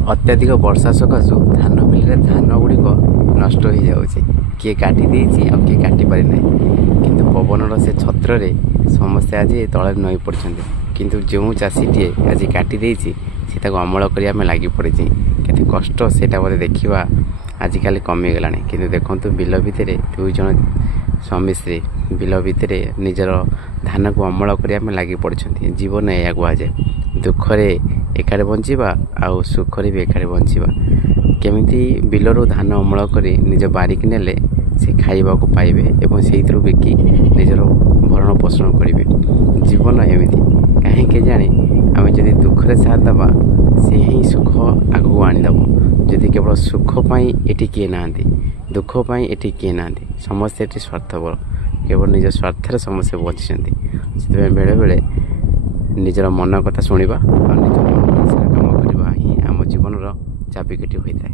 ଅତ୍ୟଧିକ ବର୍ଷା ସକାଶୁ ଧାନ ବିଲରେ ଧାନ ଗୁଡ଼ିକ ନଷ୍ଟ ହୋଇଯାଉଛି। କିଏ କାଟି ଦେଇଛି ଆଉ କିଏ କାଟି ପାରିନାହିଁ। କିନ୍ତୁ ପବନର ସେ ଛତ୍ରରେ ସମସ୍ତେ ଆଜି ତଳେ ନଈ ପଡ଼ିଛନ୍ତି। କିନ୍ତୁ ଯେଉଁ ଚାଷୀଟିଏ ଆଜି କାଟି ଦେଇଛି ସେ ତାକୁ ଅମଳ କରିବା ପାଇଁ ଲାଗି ପଡ଼ିଛି। କେତେ କଷ୍ଟ ସେଇଟା ବୋଧେ ଦେଖିବା ଆଜିକାଲି କମିଗଲାଣି। କିନ୍ତୁ ଦେଖନ୍ତୁ ବିଲ ଭିତରେ ଦୁଇ ଜଣ ସ୍ୱାମୀ ସ୍ତ୍ରୀ ବିଲ ଭିତରେ ନିଜର ଧାନକୁ ଅମଳ କରିବା ପାଇଁ ଲାଗି ପଡ଼ିଛନ୍ତି। ଜୀବନ ଏହା କୁହାଯାଏ, ଦୁଃଖରେ ଏକାଠି ବଞ୍ଚିବା ଆଉ ସୁଖରେ ବି ଏକାଠି ବଞ୍ଚିବା। କେମିତି ବିଲରୁ ଧାନ ଅମଳ କରି ନିଜ ବାରିକି ନେଲେ ସେ ଖାଇବାକୁ ପାଇବେ ଏବଂ ସେଇଥିରୁ ବିକି ନିଜର ଭରଣ ପୋଷଣ କରିବେ। ଜୀବନ ଏମିତି, କାହିଁକି ଜାଣି ଆମେ ଯଦି ଦୁଃଖରେ ସାଥ ଦେବା ସେ ହିଁ ସୁଖ ଆଗକୁ ଆଣିଦେବ। ଯଦି କେବଳ ସୁଖ ପାଇଁ ଏଠି କିଏ ନାହାନ୍ତି, ଦୁଃଖ ପାଇଁ ଏଠି କିଏ ନାହାନ୍ତି, ସମସ୍ତେ ଏଠି ସ୍ୱାର୍ଥପର, କେବଳ ନିଜ ସ୍ୱାର୍ଥରେ ସମସ୍ତେ ବଞ୍ଚିଛନ୍ତି। ସେଥିପାଇଁ ବେଳେବେଳେ ନିଜର ମନ କଥା ଶୁଣିବା ଆଉ ନିଜ ମନ ଅନୁସାରେ କାମ କରିବା ହିଁ ଆମ ଜୀବନର ଚାବିକାଠି ହୋଇଥାଏ।